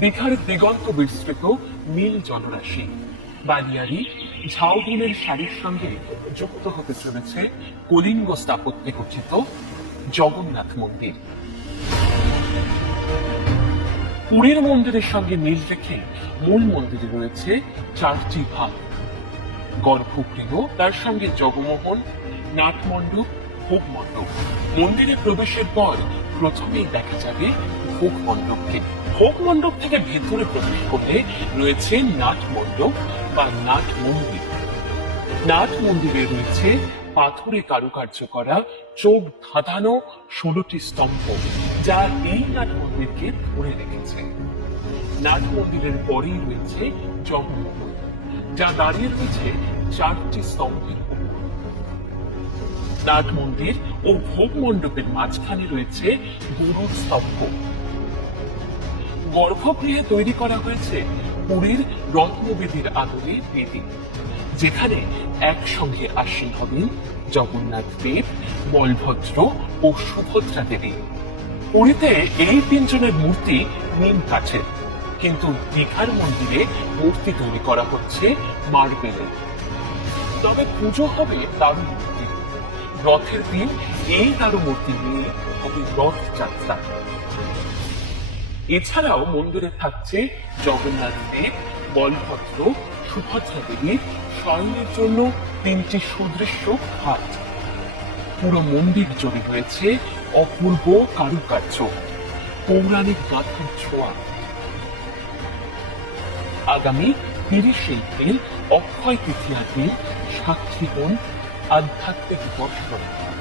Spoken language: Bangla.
দীঘার দিগন্ত বিস্তৃত নীল জলরাশি। বালিয়ারি ঝাউবনের শাড়ির সঙ্গে যুক্ত হতে চলেছে কলিঙ্গ স্থাপত্যে গঠিত জগন্নাথ মন্দির। পুরীর মন্দিরের সঙ্গে মিল রেখে মূল মন্দিরে রয়েছে চারটি ভাগ। গর্ভগৃহ, তার সঙ্গে জগমোহন, নাটমণ্ডপ ভোগ মণ্ডপ। মন্দিরে প্রবেশের পর প্রথমেই দেখা যাবে ভোগ মণ্ডপকে। ভোগ মণ্ডপ থেকে ভেতরে প্রবেশ করলে রয়েছে নাট মণ্ডপ বা নাট মন্দির। নাট মন্দিরে রয়েছে পাথরে কারুকার্য করা, চোখ ধাঁধানো ষোলোটি স্তম্ভ, যা এই নাট মন্দিরকে ধরে রেখেছে। নাট মন্দিরের পরেই রয়েছে জগমোহন যা দাঁড়িয়ে রয়েছে চারটি স্তম্ভের নাট মন্দির ও ভোগ মণ্ডপের মাঝখানে রয়েছে গরুর স্তম্ভ। গর্ভগৃহে তৈরি করা হয়েছে পুরীর রত্নবেদীর আদলে বেদী, যেখানে একসঙ্গে আসীন হবেন জগন্নাথ দেব বলভদ্র ও সুভদ্রা দেবী। পুরীতে এই তিনজনের মূর্তি নিম কাঠের, কিন্তু দীঘার মন্দিরে মূর্তি তৈরি করা হচ্ছে মার্বেলে। তবে পুজো হবে দারু মূর্তি রথের দিন এই দারু মূর্তি নিয়ে হবে রথযাত্রা এছাড়াও মন্দিরে থাকছে জগন্নাথ দেব, বলভদ্র, সুভদ্রা দেবীর শয়নের জন্য তিনটি সুদৃশ্য ঘাট পুরো মন্দির জুড়ে রয়েছে অপূর্ব কারুকার্য, পৌরাণিক গাথার ছোঁয়া। আগামী তিরিশে এপ্রিল অক্ষয় তৃতীয়ার দিন সাক্ষী হন आध्यात्मिक मोक्ष बनता है